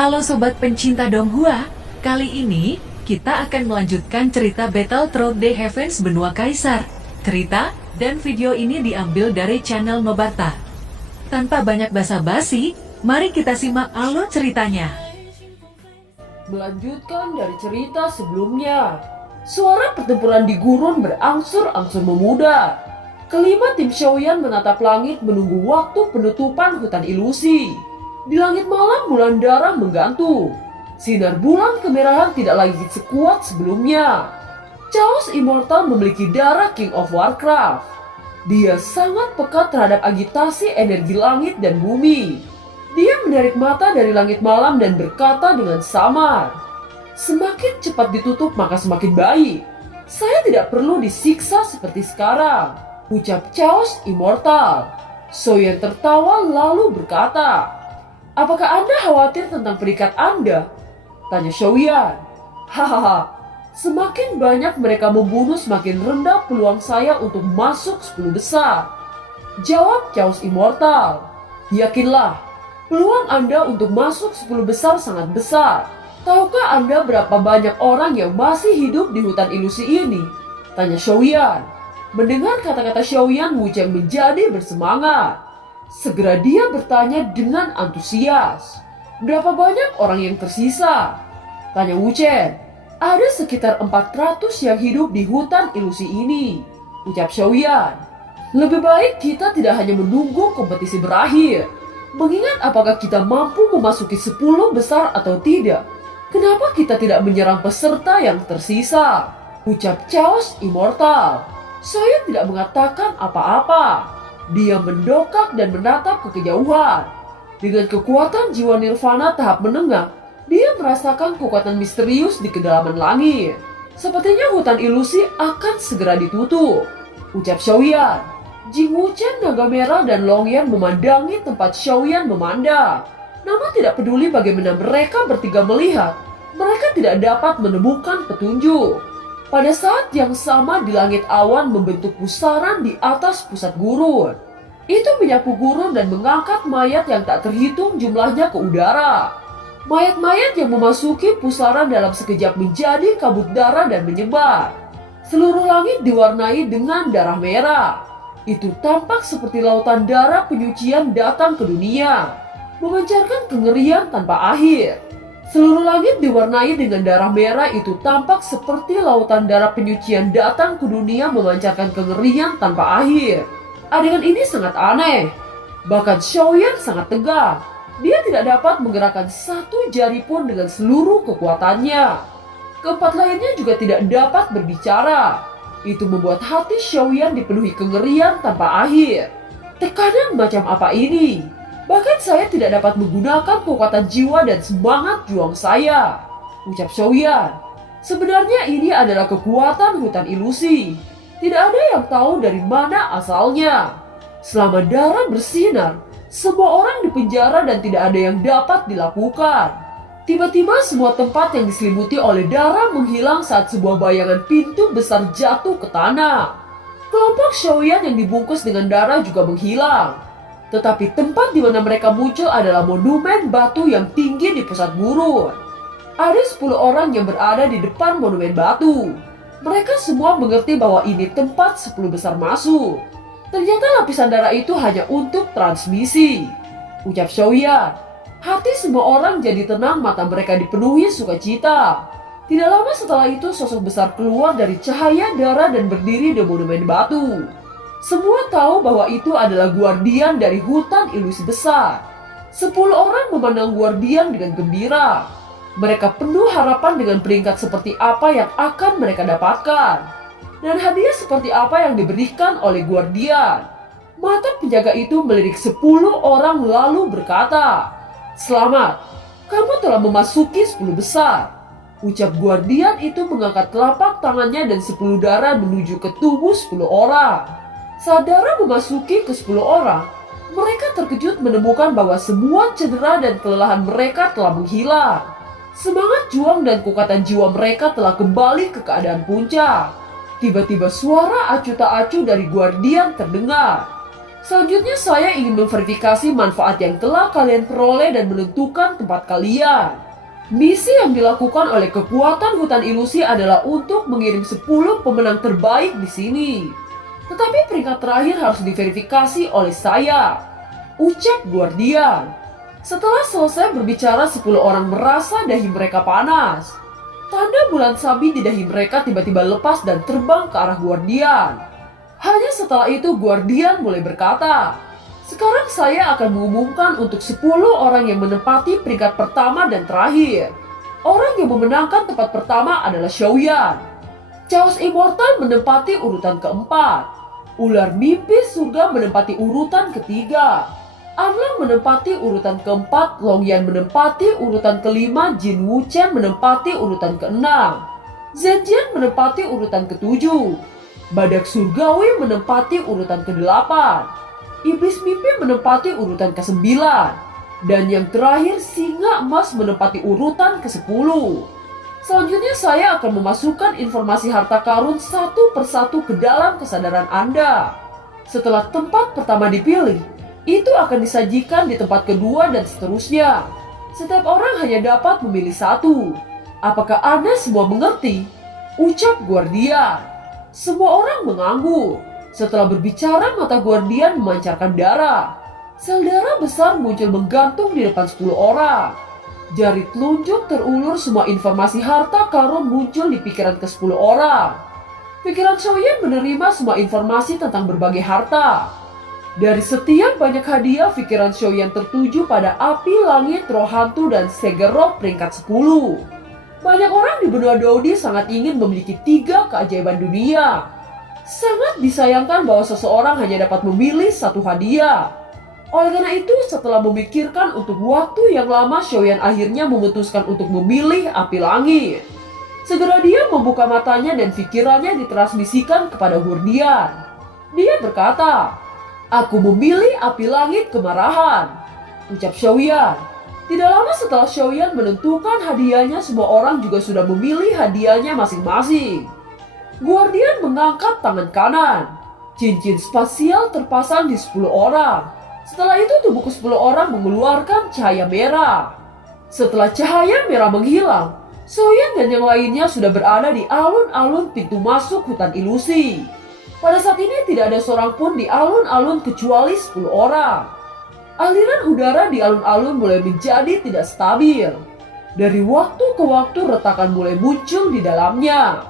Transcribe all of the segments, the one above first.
Halo Sobat pencinta Donghua, kali ini kita akan melanjutkan cerita Battle Through the Heavens Benua Kaisar. Cerita dan video ini diambil dari channel Mebarta. Tanpa banyak basa-basi, mari kita simak alur ceritanya. Melanjutkan dari cerita sebelumnya, suara pertempuran di gurun berangsur-angsur memudar. Kelima tim Xiaoyan menatap langit menunggu waktu penutupan hutan ilusi. Di langit malam bulan darah menggantung. Sinar bulan kemerahan tidak lagi sekuat sebelumnya. Chaos Immortal memiliki darah King of Warcraft. Dia sangat peka terhadap agitasi energi langit dan bumi. Dia menarik mata dari langit malam dan berkata dengan samar, "Semakin cepat ditutup maka semakin baik. Saya tidak perlu disiksa seperti sekarang," ucap Chaos Immortal. Xiaoyan tertawa lalu berkata, "Apakah Anda khawatir tentang peringkat Anda?" tanya Xiaoyan. "Hahaha, semakin banyak mereka membunuh semakin rendah peluang saya untuk masuk 10 besar," jawab Chaos Immortal. "Yakinlah, peluang Anda untuk masuk 10 besar sangat besar. Tahukah Anda berapa banyak orang yang masih hidup di hutan ilusi ini?" tanya Xiaoyan. Mendengar kata-kata Xiaoyan, Wu Cheng menjadi bersemangat. Segera dia bertanya dengan antusias, "Berapa banyak orang yang tersisa?" tanya Wu Cheng. "Ada sekitar 400 yang hidup di hutan ilusi ini," ucap Xiaoyan. "Lebih baik kita tidak hanya menunggu kompetisi berakhir. Mengingat apakah kita mampu memasuki 10 besar atau tidak, kenapa kita tidak menyerang peserta yang tersisa?" ucap Chaos Immortal. Saya tidak mengatakan apa-apa. Dia mendongak dan menatap ke kejauhan. Dengan kekuatan jiwa nirvana tahap menengah, dia merasakan kekuatan misterius di kedalaman langit. Sepertinya hutan ilusi akan segera ditutup, ucap Xiaoyan. Jing Wuchen, Naga Merah, dan Longyan memandangi tempat Xiaoyan memandang. Namun tidak peduli bagaimana mereka bertiga melihat, mereka tidak dapat menemukan petunjuk. Pada saat yang sama di langit awan membentuk pusaran di atas pusat gurun. Itu menyapu gurun dan mengangkat mayat yang tak terhitung jumlahnya ke udara. Mayat-mayat yang memasuki pusaran dalam sekejap menjadi kabut darah dan menyebar. Seluruh langit diwarnai dengan darah merah. Itu tampak seperti lautan darah penyucian datang ke dunia, memancarkan kengerian tanpa akhir. Seluruh langit diwarnai dengan darah merah itu tampak seperti lautan darah penyucian datang ke dunia memancarkan kengerian tanpa akhir. Adegan ini sangat aneh. Bahkan Xiaoyan sangat tegang. Dia tidak dapat menggerakkan satu jari pun dengan seluruh kekuatannya. Keempat lainnya juga tidak dapat berbicara. Itu membuat hati Xiaoyan dipenuhi kengerian tanpa akhir. Tekanan macam apa ini? Bahkan saya tidak dapat menggunakan kekuatan jiwa dan semangat juang saya, ucap Xiaoyan. Sebenarnya ini adalah kekuatan hutan ilusi. Tidak ada yang tahu dari mana asalnya. Selama darah bersinar, semua orang dipenjara dan tidak ada yang dapat dilakukan. Tiba-tiba semua tempat yang diselimuti oleh darah menghilang saat sebuah bayangan pintu besar jatuh ke tanah. Kelompok Xiaoyan yang dibungkus dengan darah juga menghilang. Tetapi tempat di mana mereka muncul adalah monumen batu yang tinggi di pusat gurun. Ada 10 orang yang berada di depan monumen batu. Mereka semua mengerti bahwa ini tempat 10 besar masuk. Ternyata lapisan darah itu hanya untuk transmisi, ucap Xiaoyan. Hati semua orang jadi tenang, mata mereka dipenuhi sukacita. Tidak lama setelah itu sosok besar keluar dari cahaya darah dan berdiri di monumen batu. Semua tahu bahwa itu adalah guardian dari hutan ilusi besar. 10 orang memandang guardian dengan gembira. Mereka penuh harapan dengan peringkat seperti apa yang akan mereka dapatkan. Dan hadiah seperti apa yang diberikan oleh guardian. Mata penjaga itu melirik 10 orang lalu berkata, "Selamat, kamu telah memasuki 10 besar." Ucap guardian itu mengangkat telapak tangannya dan 10 darah menuju ke tubuh 10 orang. Saat darah memasuki ke 10 orang, mereka terkejut menemukan bahwa semua cedera dan kelelahan mereka telah menghilang. Semangat juang dan kekuatan jiwa mereka telah kembali ke keadaan puncak. Tiba-tiba suara acuh tak acuh dari guardian terdengar. Selanjutnya saya ingin memverifikasi manfaat yang telah kalian peroleh dan menentukan tempat kalian. Misi yang dilakukan oleh kekuatan hutan ilusi adalah untuk mengirim 10 pemenang terbaik di sini. Tetapi peringkat terakhir harus diverifikasi oleh saya, ucap Guardian. Setelah selesai berbicara, 10 orang merasa dahi mereka panas. Tanda bulan sabit di dahi mereka tiba-tiba lepas dan terbang ke arah Guardian. Hanya setelah itu Guardian mulai berkata, "Sekarang saya akan mengumumkan untuk 10 orang yang menempati peringkat pertama dan terakhir. Orang yang memenangkan tempat pertama adalah Xiaoyan. Chaos Immortal menempati urutan keempat. Ular mimpi surga menempati urutan ketiga. Anlang menempati urutan keempat, Longyan menempati urutan kelima, Jin Wuchen menempati urutan keenam. Zhenjian menempati urutan ketujuh. Badak surgawi menempati urutan ke-8. Iblis mimpi menempati urutan ke-9. Dan yang terakhir singa emas menempati urutan ke-10. Selanjutnya saya akan memasukkan informasi harta karun satu persatu ke dalam kesadaran Anda. Setelah tempat pertama dipilih, itu akan disajikan di tempat kedua dan seterusnya. Setiap orang hanya dapat memilih satu. Apakah Anda semua mengerti? Ucap Guardian. Semua orang mengangguk. Setelah berbicara, mata Guardian memancarkan darah. Sel darah besar muncul menggantung di depan 10 orang. Jari telunjuk terulur, semua informasi harta karun muncul di pikiran ke-10 orang. Pikiran Xiaoyan menerima semua informasi tentang berbagai harta. Dari setiap banyak hadiah, pikiran Xiaoyan tertuju pada api langit, roh hantu, dan Segerok peringkat 10. Banyak orang di benua Daudi sangat ingin memiliki 3 keajaiban dunia. Sangat disayangkan bahwa seseorang hanya dapat memilih satu hadiah. Oleh karena itu, setelah memikirkan untuk waktu yang lama, Xiaoyan akhirnya memutuskan untuk memilih api langit. Segera dia membuka matanya dan pikirannya ditransmisikan kepada Guardian. Dia berkata, "Aku memilih api langit kemarahan," ucap Xiaoyan. Tidak lama setelah Xiaoyan menentukan hadiahnya, semua orang juga sudah memilih hadiahnya masing-masing. Guardian mengangkat tangan kanan. Cincin spasial terpasang di 10 orang. Setelah itu tubuh ke-10 orang mengeluarkan cahaya merah. Setelah cahaya merah menghilang, Xiaoyan dan yang lainnya sudah berada di alun-alun pintu masuk hutan ilusi. Pada saat ini tidak ada seorang pun di alun-alun kecuali 10 orang. Aliran udara di alun-alun mulai menjadi tidak stabil. Dari waktu ke waktu retakan mulai muncul di dalamnya.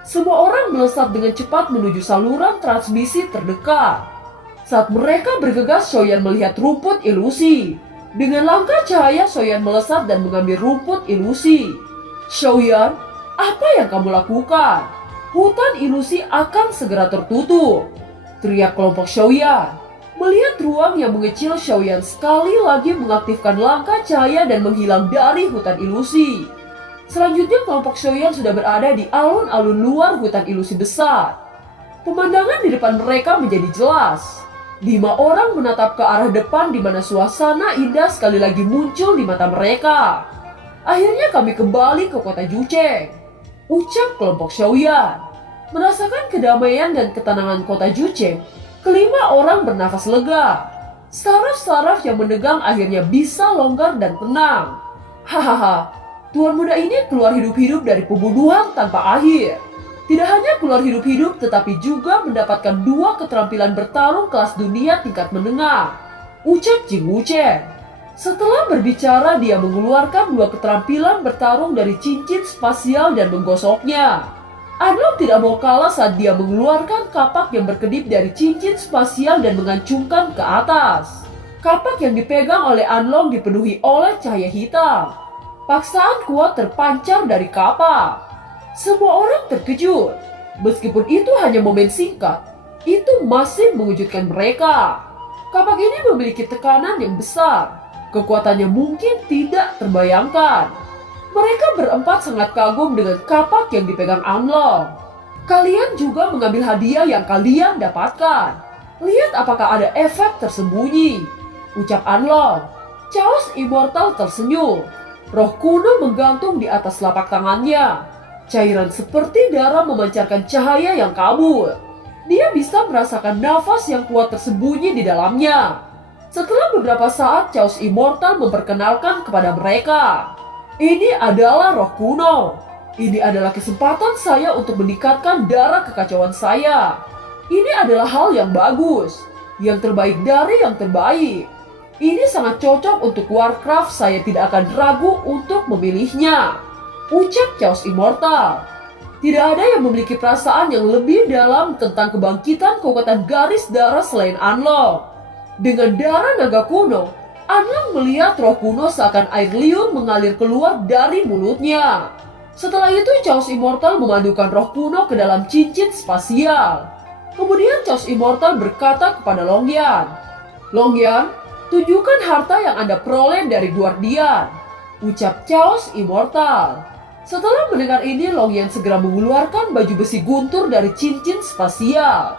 Semua orang melesat dengan cepat menuju saluran transmisi terdekat. Saat mereka bergegas, Xiaoyan melihat rumput ilusi. Dengan langkah cahaya, Xiaoyan melesat dan mengambil rumput ilusi. "Xiaoyan, apa yang kamu lakukan? Hutan ilusi akan segera tertutup," teriak kelompok Xiaoyan. Melihat ruang yang mengecil, Xiaoyan sekali lagi mengaktifkan langkah cahaya dan menghilang dari hutan ilusi. Selanjutnya kelompok Xiaoyan sudah berada di alun-alun luar hutan ilusi besar. Pemandangan di depan mereka menjadi jelas. 5 orang menatap ke arah depan di mana suasana indah sekali lagi muncul di mata mereka. "Akhirnya kami kembali ke kota Jucheng," ucap kelompok Xiaoyan. Merasakan kedamaian dan ketenangan kota Jucheng, kelima orang bernafas lega. Saraf-saraf yang menegang akhirnya bisa longgar dan tenang. Hahaha, tuan muda ini keluar hidup-hidup dari pembunuhan tanpa akhir. Tidak hanya keluar hidup-hidup, tetapi juga mendapatkan 2 keterampilan bertarung kelas dunia tingkat menengah, ucap Jin Wuchen. Setelah berbicara, dia mengeluarkan 2 keterampilan bertarung dari cincin spasial dan menggosoknya. Anlong tidak mau kalah saat dia mengeluarkan kapak yang berkedip dari cincin spasial dan mengancungkan ke atas. Kapak yang dipegang oleh Anlong dipenuhi oleh cahaya hitam. Paksaan kuat terpancar dari kapak. Semua orang terkejut. Meskipun itu hanya momen singkat, itu masih mengejutkan mereka. Kapak ini memiliki tekanan yang besar. Kekuatannya mungkin tidak terbayangkan. Mereka berempat sangat kagum dengan kapak yang dipegang Anlong. "Kalian juga mengambil hadiah yang kalian dapatkan. Lihat apakah ada efek tersembunyi," ucap Anlong. Chaos Immortal tersenyum. Roh kuno menggantung di atas telapak tangannya. Cairan seperti darah memancarkan cahaya yang kabur. Dia bisa merasakan nafas yang kuat tersembunyi di dalamnya. Setelah beberapa saat, Chaos Immortal memperkenalkan kepada mereka. Ini adalah roh kuno. Ini adalah kesempatan saya untuk meningkatkan darah kekacauan saya. Ini adalah hal yang bagus. Yang terbaik dari yang terbaik. Ini sangat cocok untuk Warcraft, saya tidak akan ragu untuk memilihnya. Ucap Chaos Immortal. Tidak ada yang memiliki perasaan yang lebih dalam tentang kebangkitan kekuatan garis darah selain Anlong. Dengan darah naga kuno, Anlong melihat roh kuno seakan air liur mengalir keluar dari mulutnya. Setelah itu Chaos Immortal memadukan roh kuno ke dalam cincin spasial. Kemudian Chaos Immortal berkata kepada Longyan, "Longyan, tunjukkan harta yang Anda peroleh dari Guardian," ucap Chaos Immortal. Setelah mendengar ini, Longyan segera mengeluarkan baju besi guntur dari cincin spasial.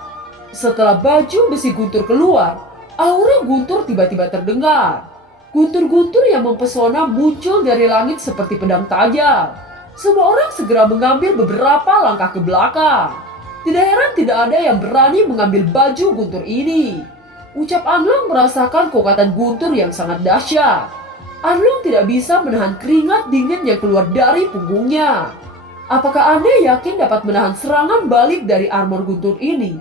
Setelah baju besi guntur keluar, aura guntur tiba-tiba terdengar. Guntur-guntur yang mempesona muncul dari langit seperti pedang tajam. Semua orang segera mengambil beberapa langkah ke belakang. Tidak heran tidak ada yang berani mengambil baju guntur ini. Ucap Anlong merasakan kekuatan guntur yang sangat dahsyat. Anlong tidak bisa menahan keringat dingin yang keluar dari punggungnya. Apakah Anda yakin dapat menahan serangan balik dari armor guntur ini?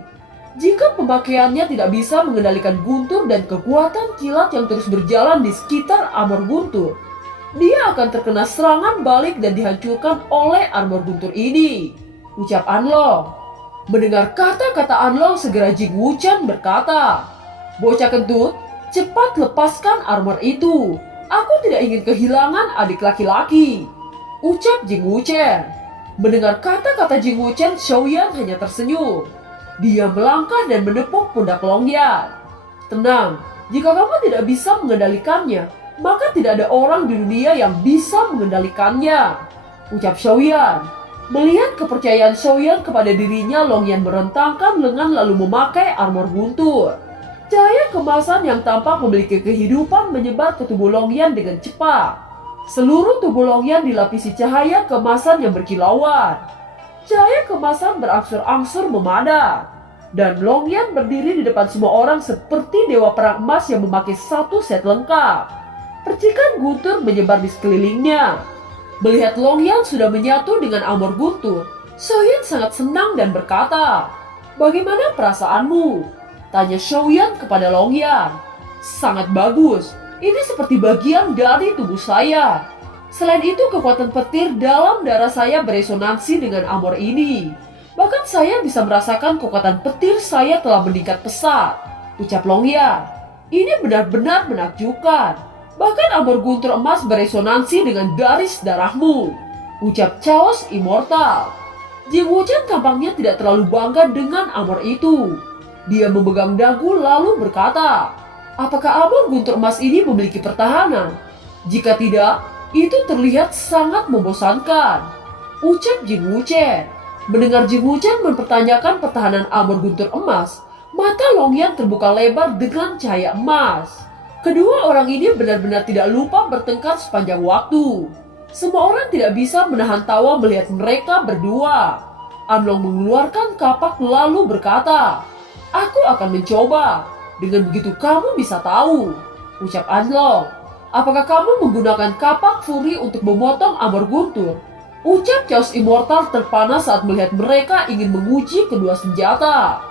Jika pemakaiannya tidak bisa mengendalikan guntur dan kekuatan kilat yang terus berjalan di sekitar armor guntur, dia akan terkena serangan balik dan dihancurkan oleh armor guntur ini, ucap Anlong. Mendengar kata-kata Anlong, segera Jing Wuchen berkata, "Bocah kentut, cepat lepaskan armor itu. Aku tidak ingin kehilangan adik laki-laki," ucap Jing Wuchen. Mendengar kata-kata Jing Wuchen, Xiaoyan hanya tersenyum. Dia melangkah dan menepuk pundak Longyan. "Tenang, jika kamu tidak bisa mengendalikannya, maka tidak ada orang di dunia yang bisa mengendalikannya," ucap Xiaoyan. Melihat kepercayaan Xiaoyan kepada dirinya, Longyan merentangkan lengan lalu memakai armor guntur. Cahaya kemasan yang tampak memiliki kehidupan menyebar ke tubuh Longyan dengan cepat. Seluruh tubuh Longyan dilapisi cahaya kemasan yang berkilauan. Cahaya kemasan berangsur-angsur memadat. Dan Longyan berdiri di depan semua orang seperti dewa perang emas yang memakai satu set lengkap. Percikan guntur menyebar di sekelilingnya. Melihat Longyan sudah menyatu dengan armor guntur, Xiaoyan sangat senang dan berkata, "Bagaimana perasaanmu?" tanya Xiaoyan kepada Longyan. "Sangat bagus, ini seperti bagian dari tubuh saya. Selain itu, kekuatan petir dalam darah saya beresonansi dengan armor ini. Bahkan saya bisa merasakan kekuatan petir saya telah meningkat pesat," ucap Longyan. "Ini benar-benar menakjubkan. Bahkan armor guntur emas beresonansi dengan garis darahmu," ucap Chaos Immortal. Jing Wuchen tampaknya tidak terlalu bangga dengan armor itu. Dia memegang dagu lalu berkata, "Apakah armor guntur emas ini memiliki pertahanan? Jika tidak, itu terlihat sangat membosankan," ucap Jing Wuchen. Mendengar Jing Wuchen mempertanyakan pertahanan armor guntur emas, mata Longyan terbuka lebar dengan cahaya emas. Kedua orang ini benar-benar tidak lupa bertengkar sepanjang waktu. Semua orang tidak bisa menahan tawa melihat mereka berdua. Anlong mengeluarkan kapak lalu berkata, "Aku akan mencoba. Dengan begitu kamu bisa tahu," ucap Anlong. "Apakah kamu menggunakan kapak Fury untuk memotong armor guntur?" ucap Chaos Immortal terpana saat melihat mereka ingin menguji kedua senjata.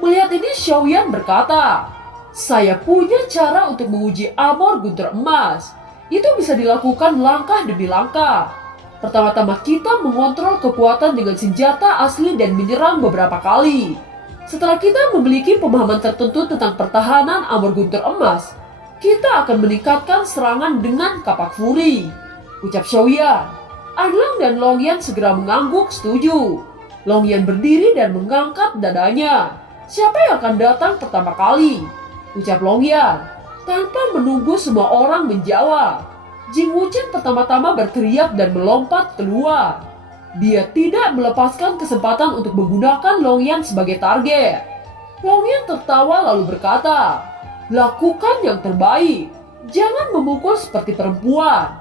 Melihat ini, Xiaoyan berkata, "Saya punya cara untuk menguji armor guntur emas. Itu bisa dilakukan langkah demi langkah. Pertama-tama kita mengontrol kekuatan dengan senjata asli dan menyerang beberapa kali. Setelah kita memiliki pemahaman tertentu tentang pertahanan armor guntur emas, kita akan meningkatkan serangan dengan kapak Fury," ucap Xiaoyan. Anlong dan Longyan segera mengangguk setuju. Longyan berdiri dan mengangkat dadanya. "Siapa yang akan datang pertama kali?" ucap Longyan. Tanpa menunggu semua orang menjawab, Jing Wuchen pertama-tama berteriak dan melompat keluar. Dia tidak melepaskan kesempatan untuk menggunakan Longyan sebagai target. Longyan tertawa lalu berkata, "Lakukan yang terbaik. Jangan memukul seperti perempuan,"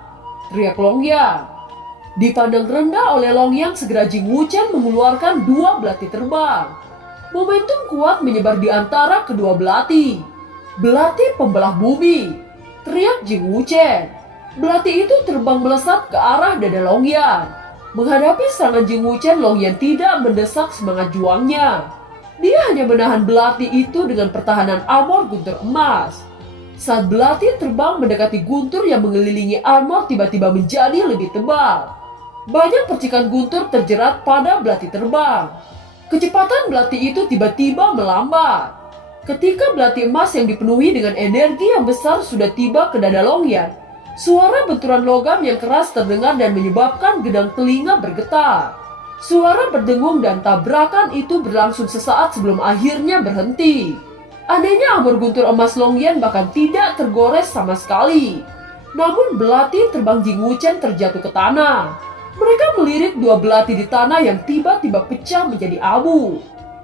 teriak Longyan. Dipandang rendah oleh Longyan, segera Jing Wuchen mengeluarkan dua belati terbang. Momentum kuat menyebar di antara kedua belati. Belati pembelah bumi, teriak Jing Wuchen. Belati itu terbang melesat ke arah dada Longyan. Menghadapi serangan Jing Wuchen, Longyan tidak mendesak semangat juangnya. Dia hanya menahan belati itu dengan pertahanan armor guntur emas. Saat belati terbang mendekati guntur yang mengelilingi armor tiba-tiba menjadi lebih tebal. Banyak percikan guntur terjerat pada belati terbang. Kecepatan belati itu tiba-tiba melambat. Ketika belati emas yang dipenuhi dengan energi yang besar sudah tiba ke dada Longyan, suara benturan logam yang keras terdengar dan menyebabkan gendang telinga bergetar. Suara berdengung dan tabrakan itu berlangsung sesaat sebelum akhirnya berhenti. Anehnya armor guntur emas Longyan bahkan tidak tergores sama sekali. Namun belati terbang Jing Wuchen terjatuh ke tanah. Mereka melirik dua belati di tanah yang tiba-tiba pecah menjadi abu.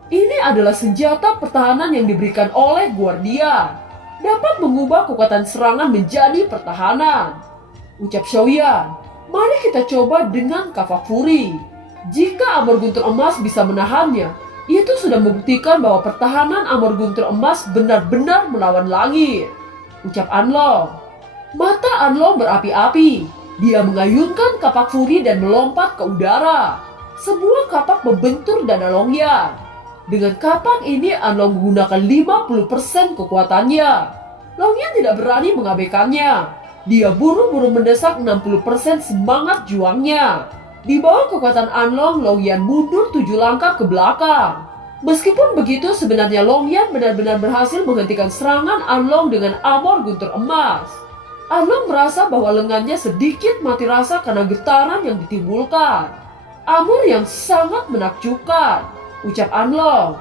Ini adalah senjata pertahanan yang diberikan oleh Guardian. Dapat mengubah kekuatan serangan menjadi pertahanan. Ucap Xiaoyan, mari kita coba dengan Kavak Fury. Jika armor guntur emas bisa menahannya, itu sudah membuktikan bahwa pertahanan armor guntur emas benar-benar melawan langit. Ucap Anlong. Mata Anlong berapi-api. Dia mengayunkan Kapak Fury dan melompat ke udara. Sebuah kapak membentur dada Longyan. Dengan kapak ini Anlong menggunakan 50% kekuatannya. Longyan tidak berani mengabaikannya. Dia buru-buru mendesak 60% semangat juangnya. Di bawah kekuatan Anlong, Longyan mundur 7 langkah ke belakang. Meskipun begitu, sebenarnya Longyan benar-benar berhasil menghentikan serangan Anlong dengan armor guntur emas. Anlong merasa bahwa lengannya sedikit mati rasa karena getaran yang ditimbulkan. Armor yang sangat menakjubkan. Ucap Anlong,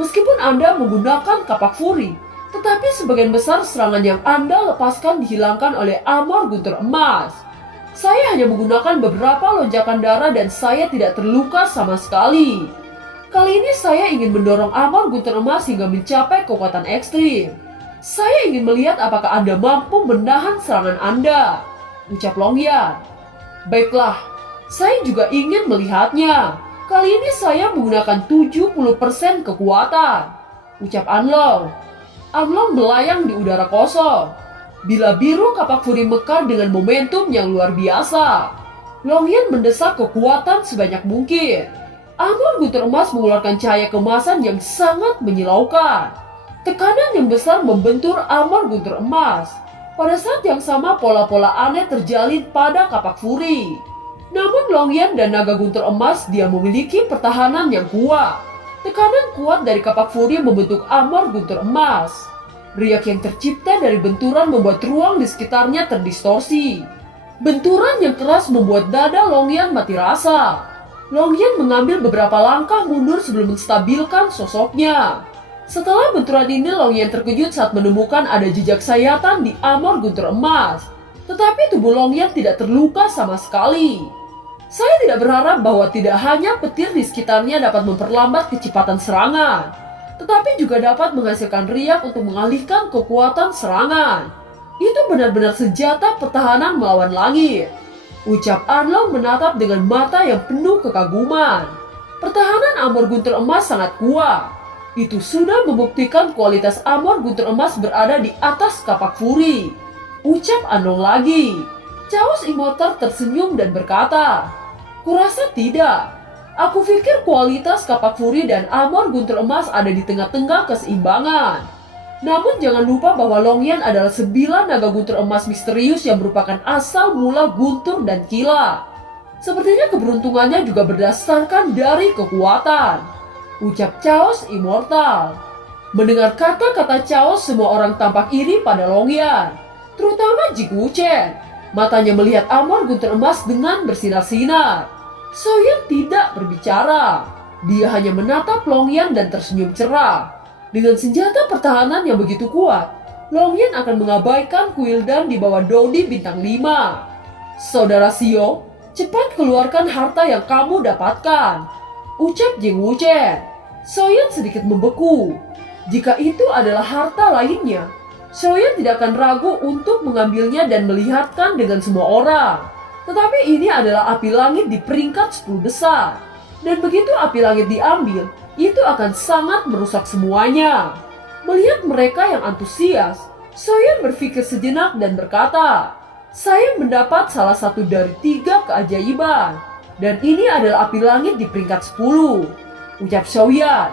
meskipun Anda menggunakan Kapak Fury, tetapi sebagian besar serangan yang Anda lepaskan dihilangkan oleh armor guntur emas. Saya hanya menggunakan beberapa lonjakan darah dan saya tidak terluka sama sekali. Kali ini saya ingin mendorong armor guntur emas hingga mencapai kekuatan ekstrim. Saya ingin melihat apakah Anda mampu menahan serangan Anda. Ucap Longyan. Baiklah, saya juga ingin melihatnya. Kali ini saya menggunakan 70% kekuatan. Ucap Anlong. Anlong melayang di udara kosong. Bila biru Kapak Fury mekar dengan momentum yang luar biasa. Longyan mendesak kekuatan sebanyak mungkin. Armor guntur emas mengeluarkan cahaya kemasan yang sangat menyilaukan. Tekanan yang besar membentur armor guntur emas. Pada saat yang sama pola-pola aneh terjalin pada Kapak Fury. Namun Longyan dan naga guntur emas dia memiliki pertahanan yang kuat. Tekanan kuat dari Kapak Fury membentuk armor guntur emas. Riak yang tercipta dari benturan membuat ruang di sekitarnya terdistorsi. Benturan yang keras membuat dada Longyan mati rasa. Longyan mengambil beberapa langkah mundur sebelum menstabilkan sosoknya. Setelah benturan ini, Longyan terkejut saat menemukan ada jejak sayatan di armor guntur emas. Tetapi tubuh Longyan tidak terluka sama sekali. Saya tidak berharap bahwa tidak hanya petir di sekitarnya dapat memperlambat kecepatan serangan, tetapi juga dapat menghasilkan riak untuk mengalihkan kekuatan serangan. Itu benar-benar senjata pertahanan melawan langit. Ucap Anlong menatap dengan mata yang penuh kekaguman. Pertahanan armor guntur emas sangat kuat. Itu sudah membuktikan kualitas armor guntur emas berada di atas Kapak Fury. Ucap Anlong lagi. Chaos Immortal tersenyum dan berkata, kurasa tidak. Aku pikir kualitas Kapak Fury dan armor guntur emas ada di tengah-tengah keseimbangan. Namun jangan lupa bahwa Longyan adalah 9 naga guntur emas misterius yang merupakan asal mula guntur dan kilat. Sepertinya keberuntungannya juga berdasarkan dari kekuatan. Ucap Chaos Immortal. Mendengar kata-kata Chaos, semua orang tampak iri pada Longyan, terutama Jing Wuchen. Matanya melihat armor guntur emas dengan bersinar-sinar. Xiaoyan tidak berbicara. Dia hanya menatap Longyan dan tersenyum cerah. Dengan senjata pertahanan yang begitu kuat, Longyan akan mengabaikan Kuildan di bawah Dodi bintang 5. Saudara Xiao, cepat keluarkan harta yang kamu dapatkan. Ucap Jing Wuchen. Xiaoyan sedikit membeku. Jika itu adalah harta lainnya, Xiaoyan tidak akan ragu untuk mengambilnya dan melihatkan dengan semua orang. Tetapi ini adalah api langit di peringkat 10 besar. Dan begitu api langit diambil, itu akan sangat merusak semuanya. Melihat mereka yang antusias, Xiaoyan berpikir sejenak dan berkata, "Saya mendapat salah satu dari 3 keajaiban, dan ini adalah api langit di peringkat 10, ucap Xiaoyan.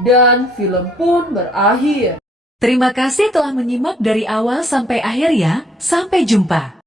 Dan film pun berakhir. Terima kasih telah menyimak dari awal sampai akhir ya. Sampai jumpa.